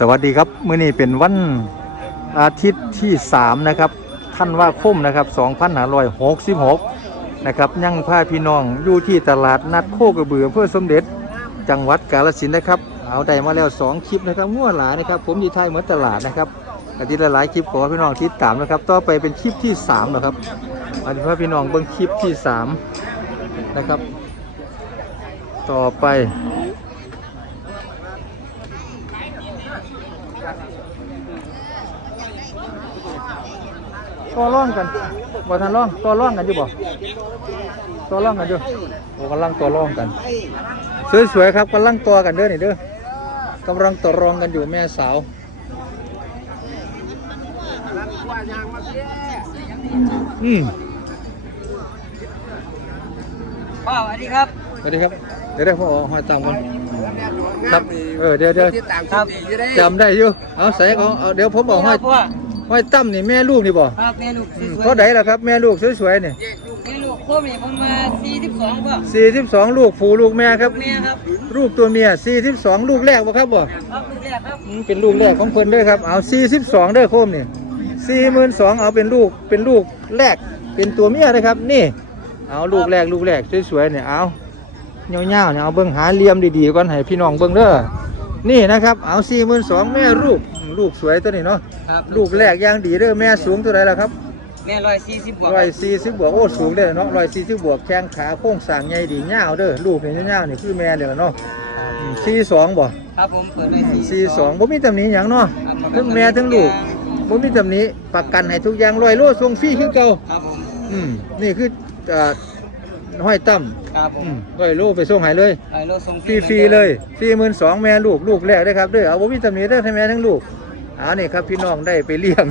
สวัสดีครับมื้อนี้เป็นวันอาทิตย์ที่ 3 นะครับท่านว่าคมนะครับ2566นะครับยังพาพี่น้องอยู่ที่ตลาดนัดโคกระเบือเพื่อสมเด็จจังหวัดกาฬสินธุ์นะครับ เอาได้มาแล้ว 2 คลิปนะครับมั่วหลายนะครับ ผมยู่ไทยเหมือนตลาดนะครับอาทิตย์ละหลายคลิปขอพี่น้องติดตามนะครับ ต่อไปเป็นคลิปที่3นะครับอันนี้พาพี่น้องเบิ่งคลิปที่3นะครับ ต่อไป ต่อร่องกันบ่ทันร่องต่อร่องกันอยู่บ่ต่อร่องกันอยู่โอ้กำลังต่อร่องกันสวยๆครับกำลังต่อกันเด้อนี่เด้อกำลังต่อรองกันอยู่แม่สาวอืมพ่อสวัสดีครับสวัสดีครับเดี๋ยวได้พ่อหอยตังกันครับเออเดี๋ยวเดี๋ยวครับจำได้อยู่เอาใส่เอาเอาเดี๋ยวผมบอกห้อยพ่อ ห้อยตั้มนี่แม่ลูกนี่บ่ครับแม่ลูกสอืมวยเท่าไหร่ล่ะครับแม่ลูกสวยๆนี่ๆแม่ลูกโคมีผมมา42พ่อ42 ลูกผูลูกแม่ครับแม่ครับลูกตัวเมีย42 ลูกแรกบ่ครับบ่ครับลูกแรกครับอืมเป็นลูกแรกของเพิ่นเด้อครับเอา42เด้อโคมนี่42,000เอาเป็นลูกเป็นลูกแรกเป็นตัวเมียนะครับนี่เอาลูกแรกลูกแรกสวยๆเนี่ยเอาเงาๆเนี่ยเอาเบิ่งหาเหลี่ยมดีๆก่อนให้พี่น้องเบิ่งเด้อ นี่นะครับเอา42,000แม่ลูกอืมลูกสวยตัวนี้เนาะครับลูกแรกอย่างดีเด้อแม่สูงเท่าไหร่ล่ะครับแม่140บวกร้อยสี่สิบบวกโอ้สูงเด้อเนาะร้อยสี่สิบบวกแข้งขาโค้งสร้างใหญ่ดีเงาวเด้อลูกนี่เงาวนี่คือแม่เด้อเนาะสี่สองบ่ครับผมเปิดไว้สี่สองบ่มีตำหนิหยังเนาะครับทั้งแม่ทั้งลูกบ่มีตำหนิประกันให้ทุกอย่างร้อยโลส่งฟรีคือเก่าครับผมอืมนี่คือเอ่อ ห้อยตั้มครับผมอืมร้อยโลไปส่งให้เลยไอ้โลส่งฟรีฟรีๆเลยสี่หมื่นสองแม่ลูกลูกแรกได้อครับเด้อเอาบ่มีตำหนิเด้อทั้งแม่ทั้งลูกเอานี่ครับพี่น้องได้ไปเลี้ยง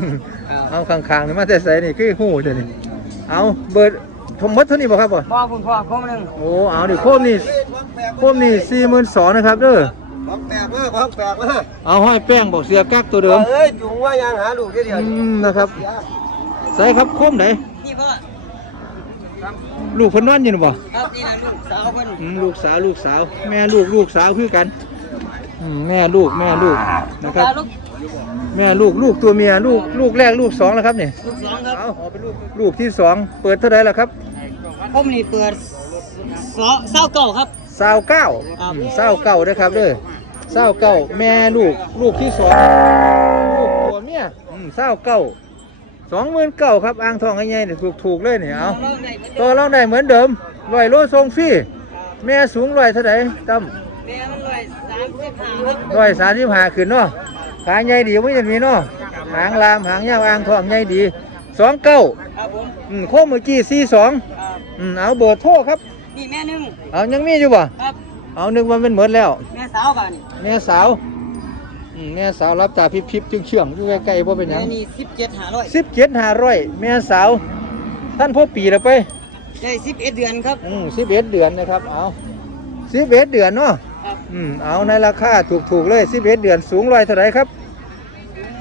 ครับเอาข้างๆนี่มาแต่ใส่นี่คือหูเดี๋ยวนี้เอาเบิดทมหมดเท่านี้บ่ครับบ่พ่อคุณพ่อโคมหนึงโอ้เอาดิโคมนี่โคมนี่สี่หมื่นสองนะครับเด้อของแปลกมากของแปลกมากเอาห้อยแป้งบอกเสียกักตัวเดิมเอ้ยจุงว่ายังหาลูกเดียวอืมนะครับใส่ครับโคมไหนนี่พ่อ ลูกเพนนอนอยู่นี่บ่ครับนี่นะลูกสาวเพิ่นอืมลูกสาวลูกสาว แม่ลูกลูกสาวคือกันอืมแม่ลูกแม่ลูกนะครับลูกแม่ลูกลูกตัวเมียลูกลูกแรกลูกสองแล้วครับนี่ลูกสองครับเอาเอาเป็นลูกลูกที่สองเปิดเท่าไหร่ล่ะครับผมนี่เปิดสอเศร้าเก่าครับ สาวเก้าครับ อืมสาวเก้านะครับเด้อสาวเก้าแม่ลูกลูกที่สองลูกตัวเมียอืมสาวเก้า สองหมื่นเก้าครับอ่างทองให้ใหญ่เนี่ยถูกถูกๆเลยเนี่ยเอาเราได้เหมือนตัเดิวมเราได้เหมือนเดิมร้อยโลทรงฟรีแม่สูงร้อยเท่าไหร่ตั้มแม่มันร้อยสามสิบห้าครับร้อยสามสิบห้าขึ้นเนาะขาใหญ่ดีไม่จะมีเนาะหางลามหางยาวอ่างทองใหญ่ดีสองเก้าครับผมอืมโค้งเมื่อกี้สี่สองครับอืมเอาเบอร์โทรครับนี่แม่หนึ่งเอายังมีอยู่บ่ครับเอานึกว่ามันเหมือนแล้วแม่สาวบ้านแม่สาว อืมแม่สาวรับตาพริบๆเชื่องๆอยู่ใกล้ๆบ่เป็นหยัแม่งนี่สิบเจ็ดห้าร้อยสิบเจ็ดห้าร้อยแม่สาว ท่านพ่อปีแล้วไป ได้สิบเอ็ดเดือนครับ อืมสิบเอ็ดเดือนนะครับ เอาสิบเอ็ดเดือนเนาะครับ อืมเอาในราคาถูกๆเลยสิบเอ็ดเดือนสูงร้อยเท่าไหรครับ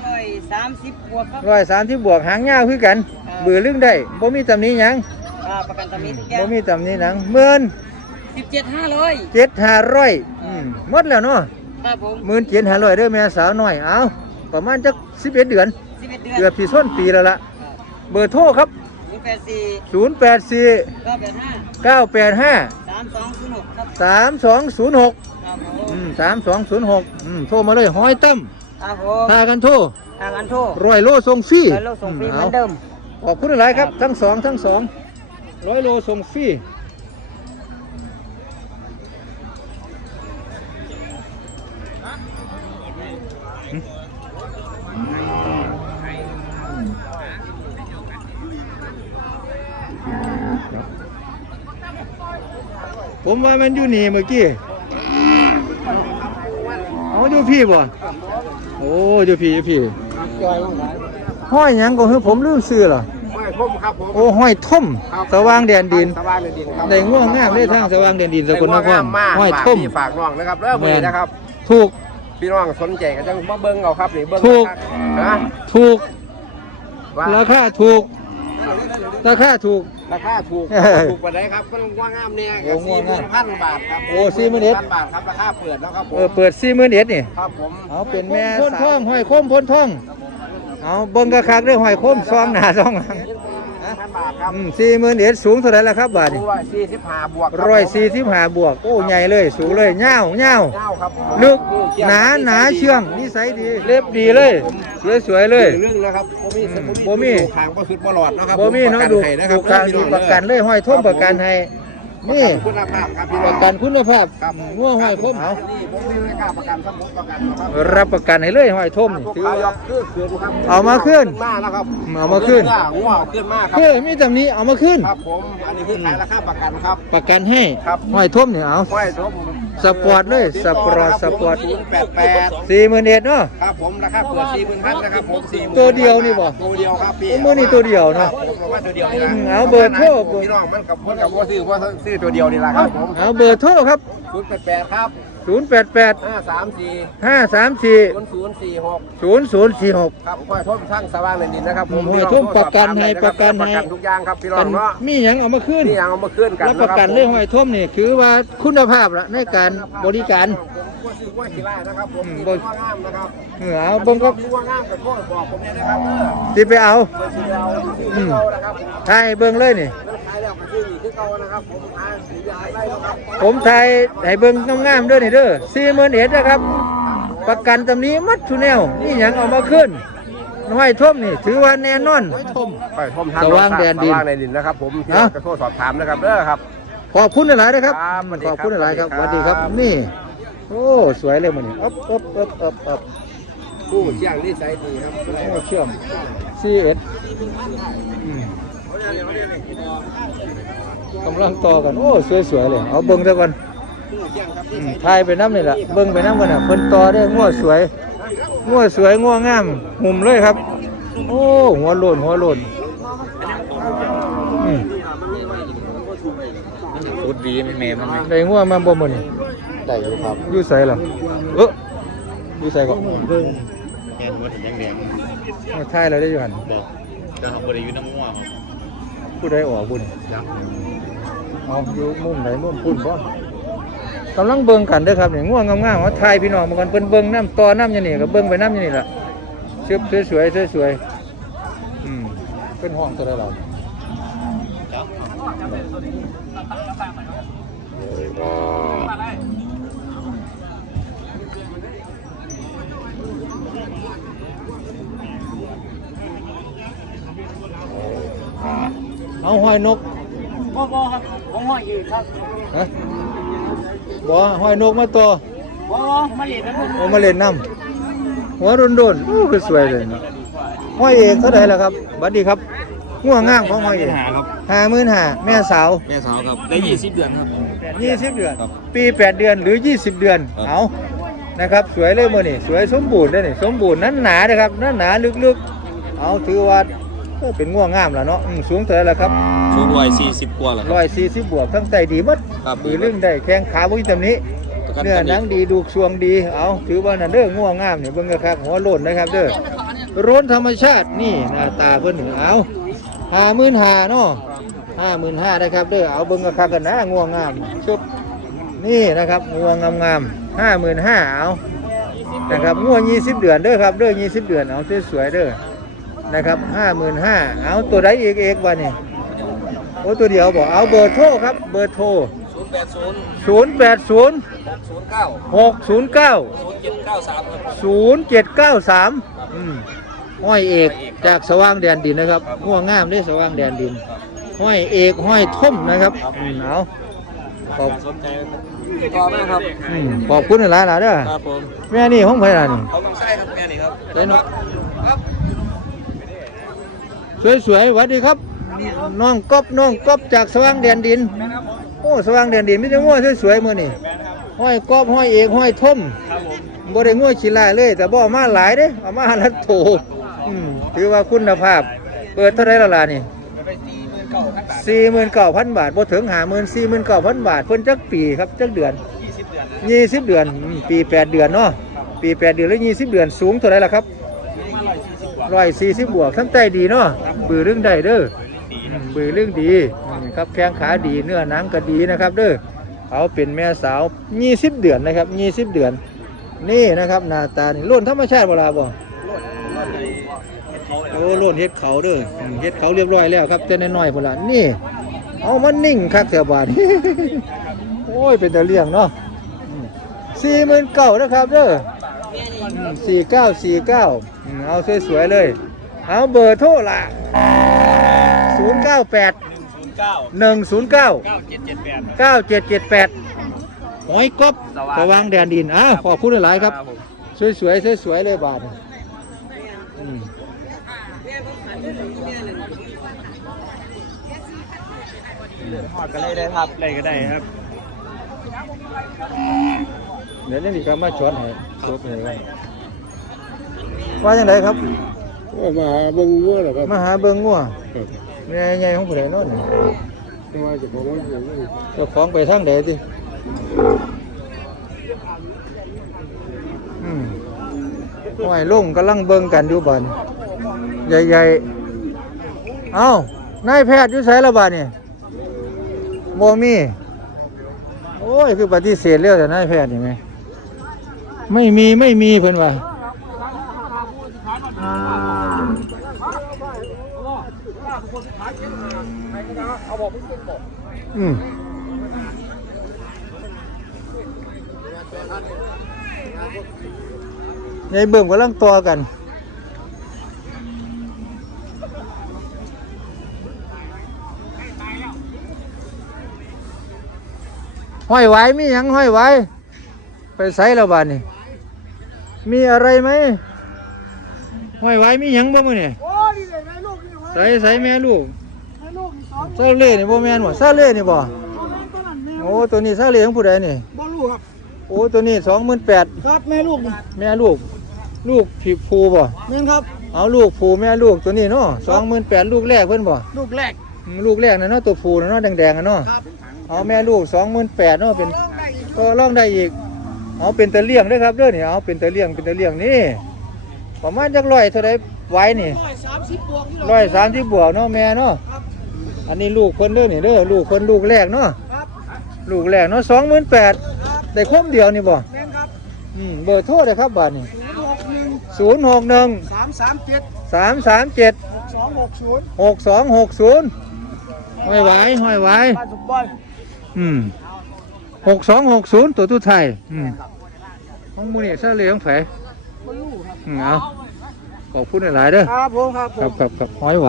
ร้อยสามสิบบวกครับ ร้อยสามที่บวกหางยาวคือกันเบื่อลึงได้บ่มีตำหนี้ยังอ่าประกันตำหนิทุกอย่าบ่งมีตำหนี้หนังหมื่นสิบเจ็ดห้าร้อยเจ็ดห้าร้อยอืมหมดแล้วเนาะ ครับผมหมื่นเจ็ดห้าร้อยเด้อแม่สาวน้อยเอาประมาณจักสิบเอ็ดเดือนสิบเอ็ดเดือนเกือบสี่ส้นปีแล้วล่ะเบอร์โทรครับศูนย์แปดสี่ศูนย์แปดสี่เก้าแปดห้าเก้าแปดห้าสามสองศูนย์หกครับสามสองศูนย์หกครับผมสามสองศูนย์หกโทรมาเลยห้อยเต็มครับผมพากันโทรทางอันโทรร้อยโลส่งฟรีร้อยโลส่งฟรีเหมือนเดิมขอบคุณหลายครับ ทั้งสองทั้งสองร้อยโลส่งฟรี ผมว่ามันอยู่นี่เมื่อกี้เอาอยู่พี่บ่โอ้อยู่พี่อยู่พี่จอยลงไหนห้อยหยังก็คือผมลืมซื้อเหรอไม่ผมครับผมโอ้ห้อยท่มสว่างแดนดินสว่างแดนดินครับได้ง่วงงามได้ทางสว่างแดนดินสกลนครมากห้อยฝากท่มพี่ฝากน้องนะครับเริ่มมือนะครับ ถูกพี่น้องสนใจก็จังมาเบิ่งเอาครับนี่เบิ่งถูกนะถูกว่าราคาถูกราคาถูก ราคาถูก ถูกกว่าไหนครับมันว่างามเนี่ยโอ้โหสี่หมื่นพันบาทครับโอ้40,000 พันบาทครับราคาเปิดแล้วครับผมเปิดซี่มือเอ็ดนี่ ครับผมเอาเป็นแม่พ้นท่องห้อยโคมพ้นท่อง เอาเบิ้งกระคักเรื่อห้อยโคมซองหนาซองหลัง ครับสี่หมื่นเอ็ดสูงเท่าไหร่ละครับบาทนี่ร้อยสี่สิบห้าบวกร้อยสี่สิบห้าบวก โอ้ใหญ่เลย สูงเลยเง่าเง่าเก้าครับลึกหนาหนาเชื่องนิสัยดี เล็บดีเลย สวยสวยเลยเรื่องแล้วครับโบมี่โบมี่ขางก็คือบ่หลอดนะครับโบมี่เนาะดูดูการดูประกันเลยห้อยท่มประกันให้ นี่คุณภาพครับพี่ปน้อระง กันคุณภาพครับ งัวห้อยคมเอานี่ผมมีราคาประกันสมมุติประกันนะครับรับประกันให้เลยห้อยท่มนี่ลูกถือค้าว่ายกขึ้นคืนครับเอามาขึ้นมาแล้วครับเอามาขึ้นงัวเอาขึ้นมากครับเฮ้ยมีตำหนี้เอามาขึ้น ครับผม อันนี้คือขายราคาประกันครับ ประกันให้ครับ ห้อยท่มนี่เอา ห้อยทบ สปอร์ตเลยสปอร์ตสปอร์ตศูนย์แปดแปดสี่หมื่นเอ็ดเนาะครับผมราคาเปิดสี่หมื่นพันนะครับผมสี่ตัวเดียวนี่บ่ตัวเดียวครับพี่โอ้มื้อนี้ตัวเดียวเนาะผมบอกว่าตัวเดียวนี่นะอืมเอาเบอร์โทรพี่น้องมันกับมันกับว่าซื้อว่าซื้อตัวเดียวนี่แหละครับผมเอาเบอร์โทรครับศูนย์แปดแปดครับ 088ห้าสามสี่534ศูนย์ศูนย์สี่หก0046ครับค่อยทบช่างสว่างในดินนะครับผมโอ้ยทุ่มประกันให้ประกันให้ประกันทุกอย่างครับพี่น้อกังนเนาะมีหยังเอามาขึ้นนี่ยังเอามาขึ้นกันรับประกันเรื่องห้อยท่มนี่คือว่าคุณภาพละในการบริการผมก็ซื้อว่าขี้ไร่นะครับผมอืมว่างามนะครับเออเอาเบิ่งก็ว่างามกับโทษบอกผมเนี่ยนะครับเออสิไปเอาซื้อเอาซื้อเก่านะครับผมให้เบิ่งเลยนี่ แล้วขายแล้วก็ซื้ออีกคือเก่านะครับผมขายสียาไร่แล้วครับผมไทยให้เบิ่งงามๆเด้อนี่เด้อ40,000เอ็ดนะครับ ประกันตำนี้มัดทุแนวนี่หยังเอามาขึ้นห้อยท่มนี่ถือว่าแน่นอนห้อยท่มไปทมสว่างแดนดินสว่างในดินนะครับ ผมที่เอ้ากระโทษสอบถามนะครับเด้อครับ ขอบคุณหลายๆนะครับครับสวัสดีขครับอบคุณหลายๆครับสสวัวัสสดีดีคครัรับบนี่ โอ้สวยเลยมันนี่อ๊บอ๊บอ๊บอ๊บอ๊บผู้เชี่ยงนิสัยดีครับโอ้เชื่อม CS อืม กำลังต่อกัน โอ้ สวยๆเลย เอาเบิ้งซะก่อนผู้เชี่ยงครับอืมถ่ายไปน้ำนี่แหละเบิ้งไปน้ำกันน่ะเพิ่นต่อได้งัวสวยงัวสวยงัวงามหุ่มเลยครับ โอ้ หัวโลนหัวโลนอืมพูดดีไม่เมมันไหมได้งัวมาบ่มื้อนี้ได้อยู่ครับอยู่ไสล่ะเอออยู่ไสก็แกงหัวถึงแดงเอาถ่ายแล้วได้อยู่หั่นๆบอกจะทำบริยุน้ำม่วงครับ ผู้ใดออกบุญยักษ์เอาอยู่มุมไหนมุมพุ่นบ่กำลังเบิ่งกันเด้อครับนี่ง่วงงามๆว่าถ่ายพี่น้องมากันเพิ่นเบิ่งน้ำต่อน้ำอย่างนี้ก็เบิ่งไปน้ำอย่างนี้ล่ะชึบสวยๆสวยๆอืมเป็นห้องตัวใดเราจั เอาห้อยนกบ่บ่ครับผมห้อยอยู่ครับฮะบ่ห้อยนกมาต่อบ่มาเล่นกันเอามาเล่นน้ำหัวโดนๆโอ้คือสวยเลยเนาะห้อยเอกเท่าไหร่ล่ะครับบัดดีครับง่วงง่ามของห้อยเอกหาครับห้าหมื่นห้าแม่สาวแม่สาวครับได้ยี่สิบเดือนครับยี่สิบเดือนครับปีแปดเดือนหรือยี่สิบเดือนครับเอานะครับ สวยเลยมื่อนี่สวยสมบูรณ์เลยนี่สมบูรณ์นั้นหนานะครับนั้นหนาลึกๆ เอาถือว่า ก็เป็นง่วงงามแล้วเนาะอืมสูงเท่าไหร่ละครับช่วงวัยสี่สิบกว่าแล้วคร้รัอยสี่สิบบวกทั้งใจดีหมัดครับมือลึงได้แข้งขาบุ้ยตำนี้ประกันเนื้อหนังดีดูกสวงดี เอาถือว่านั่นเด้อง่วงงามนี่เบิ่งกระคักหัวโล้นนะครับเด้อโร้นธรรมชาตินี่หน้าตาเพิ่นนี่เอาห้าหมื่นห้าเนาะห้าหมื่นห้านะครับเด้อเอาเบิ่งกระคักกันนะง่วงงามชุบนี่นะครับง่วงงามๆห้าหมื่นห้าเอานะครับง่วงยี่สิบเดือนเด้อครับเด้อยี่สิบเดือนเอาสวยๆเด้อ นะครับห้าหมื่นห้าเอาตัวใดอีกเอกวะนี่โอ้ตัวเดียวบอกเอาเบอร์โทรครับเบอร์โทรศูนย์แปดศูนย์ศูนย์แปดศูนย์ศูนย์เก้าหกศูนย์เก้าศูนย์เจ็ดเก้าสามครับศูนย์เจ็ดเก้าสามอืมห้อยเอกจากสว่างแดนดินนะครับง่วงงามเด้วยสว่างแดนดิน ห้อยเอกห้อยท่มนะครับอืมเอาขอบสนใจติดต่อมาครับอืมขอบคุณหลายๆเด้อครับผมแม่นี่ห้องไผ่ล่ะนี่เขาต้องใช้ครับแม่นี่ครับได้เนาะ สวยๆหวัสดีครับน้องก๊อบน้องก๊อบจากสว่างแดนดินโอ้สว่างแดนดินไม่ใช่ง่วสวยๆมือนี่ห้อยก๊อบห้อยเอกห้อยท่มครับผมบ่ได้ง่วขี้ลายเลย แต่บ่อามาหลายเด้เอามาละโถอืมถือว่าคุณภาพ เปิดเท่าไรละล่ะนี่สี่หมื่นเก้าพันบาทบ่ถึงหาหมื่นสี่หมื่นเก้าพันบาทเพิ่นจักปีครับจักเดือนยี่สิบเดือน ปีแปดเดือนเนาะปีแปดเดือนหรือยี่สิบเดือนสูงเท่าไรล่ะครับ ร้อยสี่สิบบวกทั้งใจดีเนาะปือเรื่องใดเด้อบือเรื่องดีครับแข้งขาดีเนื้อหนังก็ดีนะครับ เด้อเอาเป็นแม่สาว20เดือนนะครับ20เดือน นี่นะครับหน้าตานี่ล้นธรรมชาติเวลาบ่โอ้ล้นเฮ็ดเขาเด้อเฮ็ดเขาเรียบร้อยแล้วครับแต่น้อยๆพนละนี่ เอามันนิ่งคักแถวบ้านโอ้ยเป็นตะเลี้ยงเนาะสี่หมื่นเก้านะครับเด้อ สี่เก้าสี่เก้าเอาสวยๆเลย เอาเบอร์โทรละศูนย์เก้าแปดเก้าหนึ่งศูนย์เก้าเก้าเจ็ดเจ็ดแปดเก้าเจ็ดเจ็ดแปดหอยกบสว่างแดนดินอะขอบคุณหลายๆครับผมสวยๆสวยๆเลยบาทอืมหอดก็เลยได้ครับเลยก็ได้ครับ เดี๋ยวนี่ก็มาช็อตให้จบเลยว่าว่าจังไดครับว่ามาเบิ่งวัวเหรอครับมาหาเบิ่งงัวแม่ใหญ่ของผู้ใดเนาะนี่มาจากของมันอย่างนี้เจ้าของไปทางใดติอืมห้อยลุงกำลังเบิ่งกันอยู่บัดใหญ่ๆเอ้านายแพทย์อยู่ไสละบัดนี่บ่มี โอ้ย คือปฏิเสธเรื่องแต่นายแพทย์นี่ไหม ไม่มีไม่มีเพิ่นว่าอืมยายเบิ่งกำลังตัวกันห้อยไหวมียังห้อยไหวไปใส่แล้วบานนี่ มีอะไรไหมห้อยไหวมีหยังบ่มื้อนี่โอ้ยนี่เลยลูกนี่วะใส่ใส่แม่ลูกให้ลูกนี่สองซาเล่นี่บ่แม่นบ่ซาเล่นี่บ่ตัวนั้นตัวนั้นแม่โอ้ตัวนี้ซาเล่ของผู้ใดนี่ บ่ลูกครับ โอ้ตัวนี้28,000ครับแม่ลูกนี่แม่ลูก ลูกผิผูบ่ แม่นครับ เอาลูกผูแม่ลูกตัวนี้เนาะ28,000ลูกแรกเพิ่นบ่ ลูกแรกอืมลูกแรกน่ะเนาะตัวผูน่ะเนาะแดงๆอะเนาะ ครับเอาแม่ลูก28,000เนาะเป็นเริ่มได้อีกก็ล่องได้อีก เอาเป็นตะเลี่ยงเด้วยครับเด้อนี่เอาเป็นตะเลี่ยงเป็นตะเลี่ยงนี่ประมาณจักร้อยเท่าไรไว้นี่ร้อยสามสิบบวกที่เราร้อยสามที่บวกเนาะแม่เนาะครับอันนี้ลูกคนเด้อนี่เด้อลูกคนลูกแรกเนาะครับลูกแรกเนาะสองหมื่นแปดครับได้คมเดียวนี่บ่แม่นครับอืมเบอร์โทรเลยครับบาทนี่ศูนย์หกหนึ่งศูนย์หกหนึ่งสามสามเจ็ดสามสามเจ็ดหกสองหกศูนย์หกสองหกศูนย์ห้อยไว้ห้อยไว้บ้านสมบอยอืม หกสองหกศูนย์ตัวตู้ไทยอืมของมูนี่ซาเลียงแผลบ่ลูกครับอืมเอาขอบคุณหลายๆเด้อครับผมครับผครับมครับครับห้อยไหว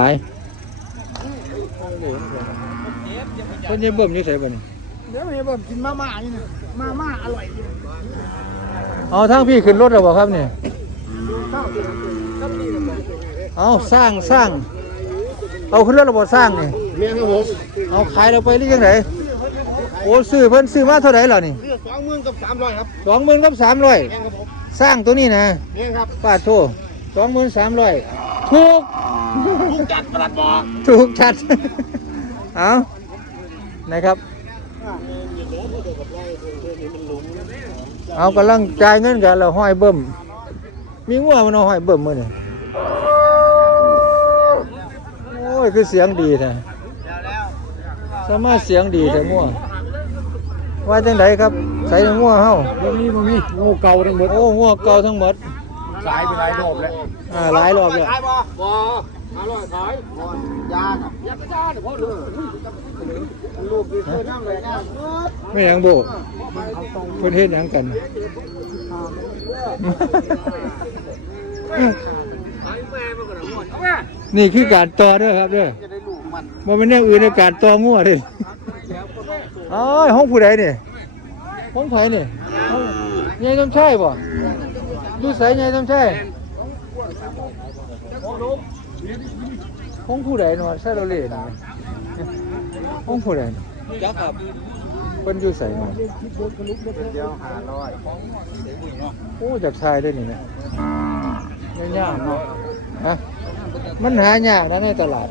เพิ่นยังเบิ่มอยู่ไสบ่นี่เดี๋ยวให้ผมกินมาม่านี่นะมาม่าอร่อยดีเอาทั้งพี่ขึ้นรถแล้วบ่ครับนี่เอาสร้างสร้างเอาขึ้นรถแล้วบ่สร้างนี่เมียครับผมเอาขายเราไปหรือยังไง โอ้ซื้อเพิ่นซื้อมาเท่าไหร่ล่ะนี่เรียกสองหมื่นกับสามร้อยครับสองหมื่นกับสามร้อยแม่ครับผมสร้างตัวนี้นะแม่ครับป้าโทสองหมื่นสามร้อยถูกลูกจัดประหลัดบอกถูกชัดเอานะครับเอากำลังจ่ายเงินกันแล้วห้อยเบิ่มมีงัวมันเอาห้อยเบิ่มมือนี่โอ้ยคือเสียงดีแท้สามารถเสียงดีแต่งัว ว่าจังไดครับใส่งัวเฮาบ่มีบ่มีงูเก่าทั้งหมดโอ้งัวเก่าทั้งหมดขายไปหลายรอบแล้วอ่าหลายรอบแล้วขายบ่บ่อร่อยขายบ่ยาครับยาก็ยาเดี๋ยวพ่อดูลูกดีเคยน้ำเลยนะไม่หยังโบเพิ่นเฮ็ดหยังกันนี่คือการต่อเด้วยครับเด้อจะได้ลูกมันบ่แม่นแนวอื่นในการต่องัวเด้อ้ายห้องผู้ใดนี่ห้องไผนี่ห้องยายต้องใช่บ่อยู่ไสยายต้องใช่ห้องผู้ใดเนาะใช่เราเล่นนี่ห้องผู้ใดนี่ยักษ์ครับเพิ่นอยู่ไสเนาเดียวหาร้อยโอ้จากชายได้นี่เนะไม่ยากเนาะฮะมันหายากนะในตลาด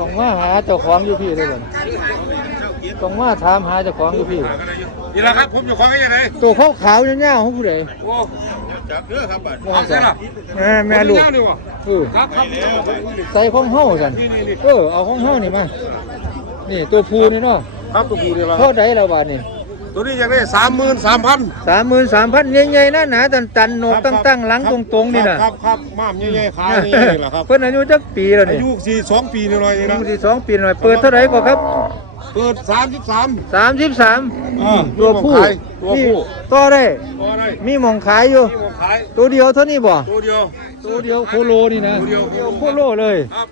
ต้องมาหาเจ้าของอยู่พี่เลยบ่ต้องมาถามหาเจ้าของอยู่พี่ นี่แหละครับผมอยู่ของกันยังไงตัวขาวขาวๆเงี้ยวๆของผู้ใดโอ้จับเด้อครับบัดบ่เอาใช่ใช่ล่ะแม่แม่ลูกนี่วะเออครับครับใส่ของเฮาซั่นเออเอาของเฮานี่มา นี่ตัวผู้นี่เนาะครับตัวผู้นี่ละเท่าใดแล้วบาดนี่ ตัวนี้ยังได้สามหมื่นสามพัน33,000ใหญ่ๆนะหนาตันๆโหนกตั้งๆหลังตรงๆนี่น่ะครับครับม้ามใหญ่ๆขาใหญ่ๆนี่แหละครับ เพิ่นอายุจักปีแล้วอานี่ยุสี่สองปีนี่เลยนะสี่สองปีหน่อยเปิดเท่าไหร่ก็ครับเปิดสามสิบสามสามสิบสามอ่าตัวผู้ตัวผู้ต่อได้ตัวอะไรมีหมองขายอยู่ที่ผมขายตัวเดียวเท่านี้บ่ตัวเดียว ตัวเดียวโคโลนี่นะตัวเดียว โคโลเลยครับ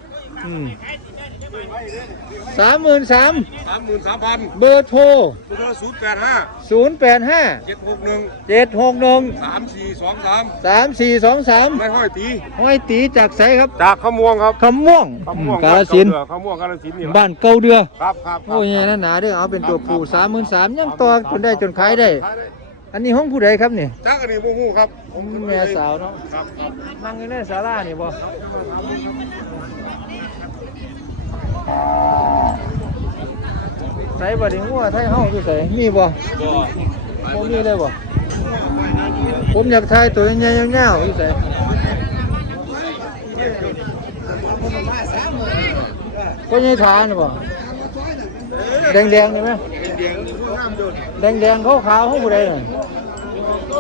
สามหมื่นสามสามหมื่นสามพันเบอร์โทรตัวเดียวศูนย์แปดห้าศูนย์แปดห้าเจ็ดหกหนึ่งเจ็ดหกหนึ่งสามสี่สองสามสามสี่สองสามไม่ห้อยตีห้อยตีจากไสครับจากขมวงครับคำม่วงขมวงกาลสินธุ์ขมวงกาลสินธุ์นี่แหละบ้านเก่าเดือครับครับโอ้ยนั่นหนาเด้อเอาเป็นตัวผู้สามหมื่นสามยังต่อจนได้จนขายได้อันนี้ห้องผู้ใดครับนี่จักอันนี้บูฮู้ครับผมแม่สาวเนาะครับครับนั่งอยู่ในศาลานี่บ่ ใส่บ่ได้งัวไทยเฮาอยู่ไสมีบ่บ่มีเลยบ่ผมอยากถ่ายตัวใหญ่ๆยาวๆอยู่ไสก็ยังทานบ่แดงๆนี่ไหมแดงๆขาวๆของผู้ใดน่ะ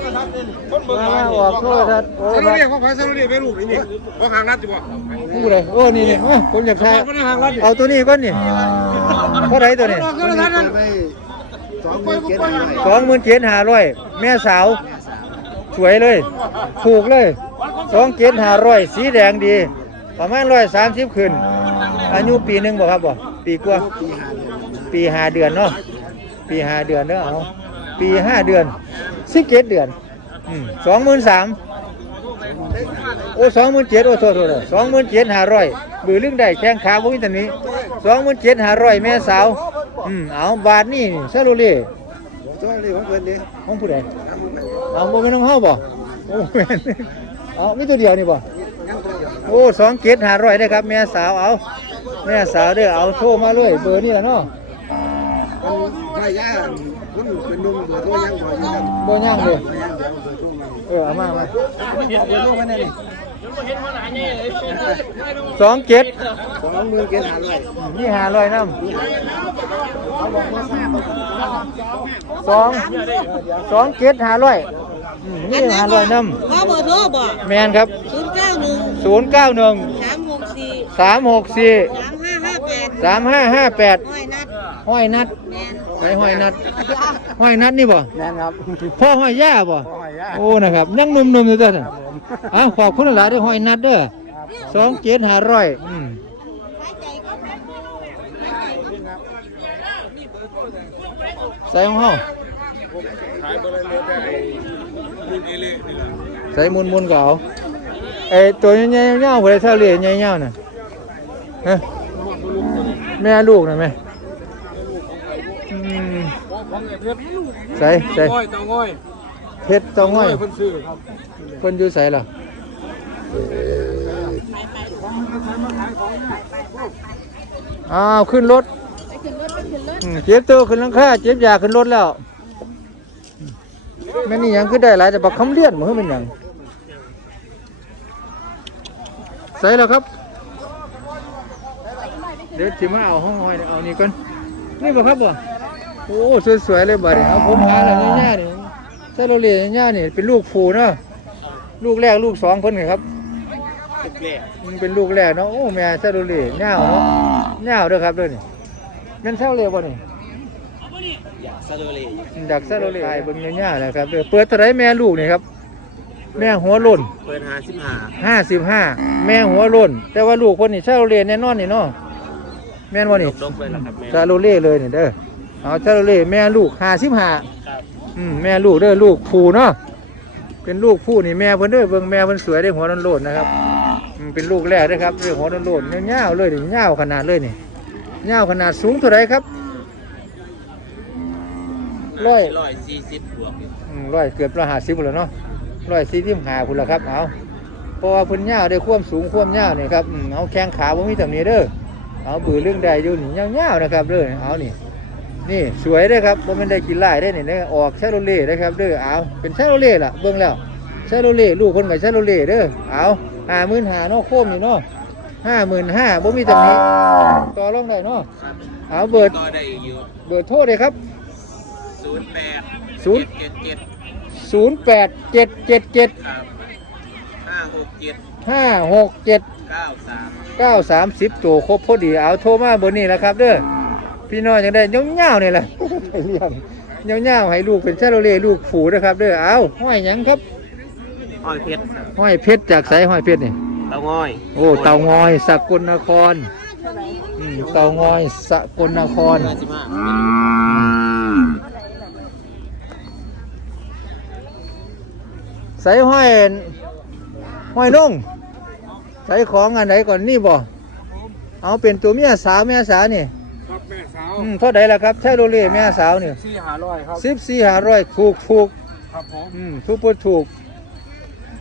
มามาออกโทรทัศน์โอ้เซยโรเรียกเขาขายเซโรเรียกไปลูกนี่นี่เขาห่างนัดอยู่บ่ผู้ใดโอ้นี่นี่โอ้ผมอยากถ่ายเขาห่างนัดเอาตัวนี้ก่อนนี่เท่าไหรตัวนี้เขาห่างนัดสองหมื่นเจ็ดสองหมื่นเจ็ดห้าร้อยแม่สาวสวยเลยถูกเลยสองเจ็ดห้าร้อยสีแดงดี ประมาณร้อยสามสิบขึ้นอายุปีหนึ่งบ่ครับบ่ปีกว่าปีห้าเดือนเนาะปีห้าเดือนเนาะเอา ปีห้าเดือนสิบเจ็ดเดือนสองหมื่นสามโอ้สองหมื่นเจ็ดโอ้โทษโทษสองหมื่นเจ็ดห้าร้อยบือลึงได้แข้งขาพวกนี้ตัวนี้สองหมื่นเจ็ดห้าร้อยแม่สาวอืมเอาบาทนี่ซาโรเล่เซโรเรียกของเพื่อนดิของผู้ใดเอาบ่เป็นของเฮาบ่โอ้แม่นเอามีตัวเดียวนี่บ่โอ้สองเจ็ดห้าร้อยได้ครับแม่สาวเอาแม่สาวเด้อเอาโทรมาเลยเบอร์นี่แหละเนาะ ไม่ยากคุณเป็นนุ่มเบื่อตัวยังบ่ยังบ่ย่างเลยเออเอามามาสองเจ็ดสองหมื่นเจ็ดห้าร้อยนี่หาร้อยน้ำสองสองเจ็ดหาร้อยอืมนี่หาร้อยน้พ่อเบอร์โทรบ่ำแมนครับศูนย์เก้าหนึ่งศูนย์เก้าหนึ่งสามหกสี่สามหกสี่สามห้าห้าแปดสามห้าห้าแปดห้อยนัดห้อยนัด แมน ไปห้อยนัดห้อยนัดนี่บ่แม่นครับพ่อห้อยย่าบ่พ่อให้ยาโอ้นะครับยังหนุ่มๆอยู่เด้ออ้าวขอบคุณหลายๆเด้อห้อยนัดเด้อสองเจ็ดหาร้อยอืมใส่ของเฮาขายบริเวณได้ลูกเอเล่นี่แหละใส่มุนมุนๆก็เอาไอ้ตัวใหญ่ๆยาวๆผู้ใดเท่าเหรียญใหญ่ๆน่ะฮะแม่ลูกน่ะแม่ อืมใส่ใส่ง่อยเตาง่อยเพชรเตาง่อยเพิ่นซื้อครับเพิ่นอยู่ไสล่ะอ้าวขึ้นรถอืมเจ็บตัวขึ้นหลังคาเจ็บยาขึ้นรถแล้วแม่นี่หยังขึ้นได้หลายแต่บักคำเลียนมันเป็นหยังใส่แล้วครับ เดี๋ยวจิมาเอาห้องหอยเอานี่ก่อนนี่บ่ครับบ่ โอ้สวยๆเลยบัดนี้เอาผมหาอะไรง่ายๆนี่ใส่โรเลียง่ายๆนี่เป็นลูกผูเนาะลูกแรกลูกสองเพิ่นนี่ครับมันเป็นลูกแรกเนาะโอ้แม่ใส่โรเลียเงาวเนาะเงาวเด้อครับเด้อนี่แม่นใส่โรเลียบ่นี่อยากใส่โรเลียเบิ่งเงาวๆนะครับเด้อเปิดเท่าไหร่แม่ลูกนี่ครับแม่หัวโล้นเปิดหาสิบหาห้าสิบห้าแม่หัวโล้นแต่ว่าลูกคนนี่ใช่โรเลียแน่นอนนี่เนาะแม่นว่านี่ลงไปแล้วครับแม่ซาโรเล่เลยนี่เด้อ เอาซาโรเล่แม่ลูกห้าสิบห้าครับอืมแม่ลูกเด้อลูกผู้เนาะเป็นลูกผู้นี่แม่เพิ่นเด้อเบิ่งแม่เพิ่นสวยได้หัวโล้นๆนะครับอืมเป็นลูกแรกเด้อครับเรื่องหัวโล้นๆยาวๆเลยนี่ยาวขนาดเลยนี่ยาวขนาดสูงเท่าไหรครับร้อยร้อยสี่สิบบวกอืมร้อยเกือบร้อยห้าสิบแล้วเนาะร้อยสี่สิบห้าพุ่นละครับเอาเพราะว่าเพิ่นยาวได้ความสูงความยาวนี่ครับอืมเอาแข้งขาบ่มีตำหนิเด้อเอาบือเรื่องใดอยู่นี่ยาวๆนะครับเด้อเอานี่ นี่สวยเด้อครับบ่แม่นได้กินหลายได้อนี่เด้อออกชาโลเล่นะครับเด้อเอาเป็นชาโลเล่ล่ะเบิ่งแล้วชาโลเล่ลูกคนกับชาโลเล่เด้อเอา55,000เนาะโคมนี่เนาะ55,000บ่มีตำหนิต่อรองได้เนาะเอาเบิดต่อได้อยู่เบิดโทรเลยครับศูนย์แปดศูนย์เจ็ดเจ็ด08777ครับห้าหกเจ็ดห้าหกเจ็ดเก้าสามเก้าสามสิบตัวครบพอดีเอาโทรมาเบนนี้แหละครับเด้อ พี่น้อยยังได้ย่องเง่าเนี่ยแหละไปเลี้ยงย่องเง่าให้ลูกเป็นชาโลเล่ลูกผูนะครับเด้อเอาห้อยหยังครับอ้อยเพชรห้อยเพชรจากไสห้อยเพชรนี่เตาง้อยโอ้เต่างอยสกลนครอืมเต่างอยสกลนคร ห้าสิบห้าใส่ห้อยห้อยนุ่งใส่ของอันไหนก่อนนี่บ่เอาเป็นตัวเมียสาวเมียสาวนี่ครับแม่ สาวอืมเท่าไหร่ล่ะครับชาโลเล่แม่สาวนี่สี่หาร้อยครับสิบสี่ห้าร้อยถูกถูกครับผมอืมถูกปุ๊ถูก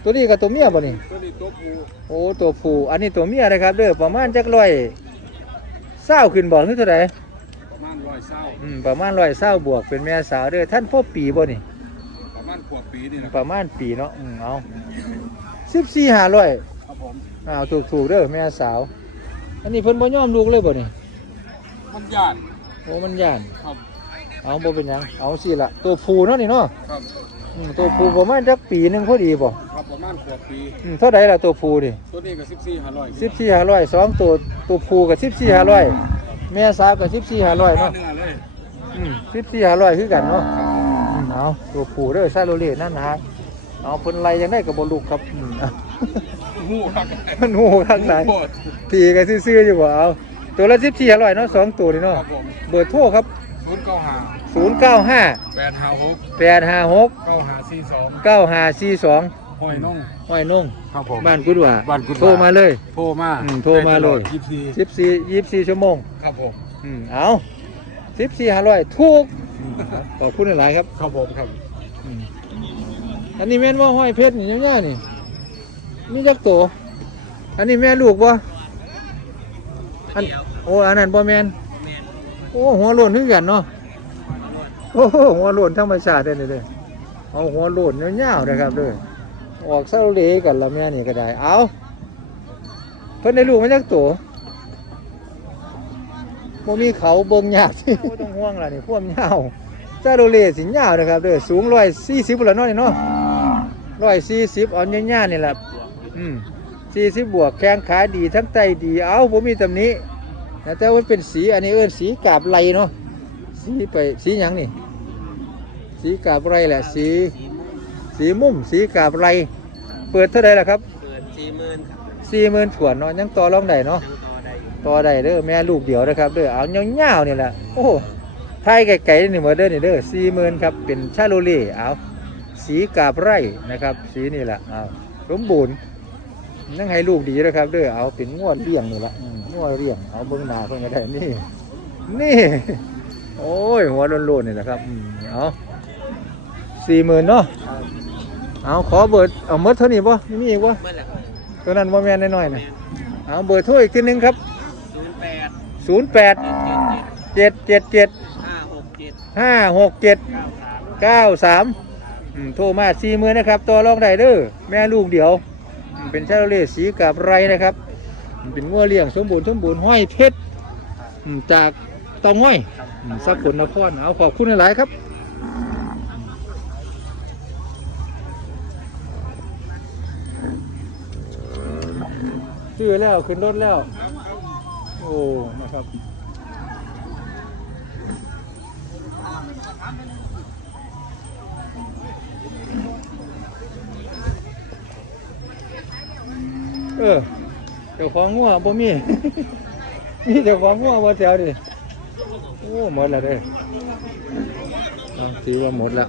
ตัวนี้กับตัวเมียบ่นี่ ตัวนี้ตัวผูโอ้ตัวผู้อันนี้ตัวเมียนะครับเด้อประมาณจักร้อยเศร้าขึ้นบอกนี่เท่าไหร่ประมาณร้อยเศร้าอืมประมาณร้อยเศร้าบวกเป็นแม่สาวเด้อท่านพ่อปีบ่นี่ ประมาณขวบปีนี่นะประมาณปีเนาะอืมเอาสิบสี่ห้าร้อยครับผมอ้าวถูกถูกเด้อแม่สาว อันนี้เพิ่นบ่ยอมลูกเลยบ่นี่ มันญาติโอ้มันย่าน ครับ เอาบ่เป็นหยัง เอาสิละตัวผู้เนาะนี่เนาะครับ อืมตัวผู้ประมาณจักปีหนึงพอดีบ่ครับประมาณขวบปี อืมเท่าไหร่ล่ะตัวผู้ดิตัวนี้ก็สิบสี่หาร้อยสิบสี่ห้าร้อยสองตัวตัวผู้กับสิบสี่ห้าร้อยแม่สาวกับสิบสี่ห้าร้อยเนาะ เนื้อเลยอืมสิบสี่ห้าร้อยคือกันเนาะอืมเอาตัวผู้เด้อซาโรเล่นั่นนะเอาเพิ่นไล่ยังได้กับบลูกครับอืม หูครับมันหูข้างไหนโคตรตีกันซื่อๆอยู่บ่เอา ตัวละสิบสี่ห้าร้อยเนาะสองตัวนี่คเนาะรับผมเบอร์โทรครับศูนย์เก้าหาศูนย์เก้าห้าแปดหาหกแปดห้าหกเก้าหาสี่สองเก้าห้าสี่สองหอยน้องห้อยนุ่งครับผม บ้านกุดว่าบ้านกุดว่า โทรมาเลย โทรมาอืมโทรมาเลย ยี่สิบสี่สิบสี่ยี่สิบสี่ชั่วโมงครับผมอืมเอาสิบสี่ห้าร้อยถูกขอบคุณหลายๆครับครับผมครับอืมอันนี้แม่นว่าห้อยเพชรนี่ย่าๆนี่มีจักโตอันนี้แม่ลูกบ่อัน โอ้อันนั้นบ่แม่นโอ้หัวโล้นคือกันเนาะโอ้โหหัวโล้นธรรมชาติเด้อนี่เด้อเอาหัวโล้นยาวๆนะครับเด้อออกเซาเลกันละแม่นี่ก็ได้เอาเพิ่นได้ลูกมาจักโตบ่มีเขาเบิ่งยากบ่ต้องห่วงล่ะนี่พวกยาวซาโรเล่สิยาวนะครับเด้อสูงร้อยสี่สิบแล้วเนาะนี่เนาะร้อยสี่สิบเอาเนี่ยๆนี่แหละอืมสี่สิบบวกแข้งขาดีทั้งไตดีเอาผมมีตำหนี้นะ แต่ว่าเป็นสีอันนี้เอิ้นสีกาบไรเนาะสีไปสีหยังนี่ สีกาบไรแหละ สีสีมุมสีกาบไร เปิดเท่าไหร่ล่ะครับเปิดสี่หมื่นครับสี่หมื่นถวนเนาะยังต่อรองได้เนาะยังต่อได้อยู่ต่อได้เด้อแม่ลูกเดียวนะครับเด้อเอาเงาวๆนี่แหละโอ้โหไทยไก่ๆนี่หมดเด้อนี่เด้อสี่หมื่นครับเป็นชาโลเล่เอาสีกาบไร่นะครับ สีนี่แหละเอาสมบูรณ์นั่งให้ลูกดีนะครับเด้อเอาเป็นงวดเลี้ยงนี่ละอืม งวดเลี้ยงเอาเบิ้งหน้าเพิ่นก็ได้นี่ นี่ โอ้ย หัวโลนๆนี่แหละครับอืมเอาสี่หมื่นเนาะเอาขอเบิดเอาเมดเท่านี้ป่ะมีอีกป่ะเมื่อไหร่ตัวนั้นบ่แม่นน้อยๆนะเอาเบอร์โทรอีกทีหนึงครับ ศูนย์แปด08 เจ็ดเจ็ดเจ็ดห้าหกเจ็ดห้าหกเจ็ดเก้าสามเก้าสามโทรมาสี่มือนะครับตัวรองได้เด้อแม่ลูกเดียวอืมเป็นชาโลเล่สีกับไรนะครับ เป็นงัวเลี้ยงสมบูรณ์สมบูรณ์ห้อยเพชรจากเตองห้อยสักผลนครเอาขอบคุณหลายๆครับซื้อแล้วขึ้นรถแล้ว โอ้ นะครับเออ เจ้าของงัวบ่มี มีเจ้าของงัวบ่แถวดิโอ้หมดแล้วเด้อเอาสีว่าหมดแล้ว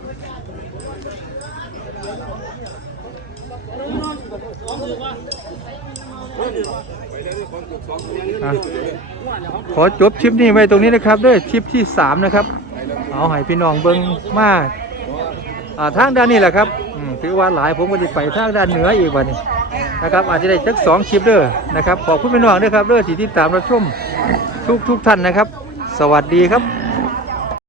อะขอจบคลิปนี้ไว้ตรงนี้นะครับด้อคลิปที่สามนะครับ เอาให้พี่น้องเบิ่งมาอ่าทางด้านนี้แหละครับอืมถือว่าหลายผมก็จะไปทางด้านเหนืออีกวันนี้ นะครับอาจจะได้สักสองคลิปเด้อนะครับขอบคุณพี่น้องด้วยครับเด้อที่ติดตามรับชมทุกทุกท่านนะครับ สวัสดีครับ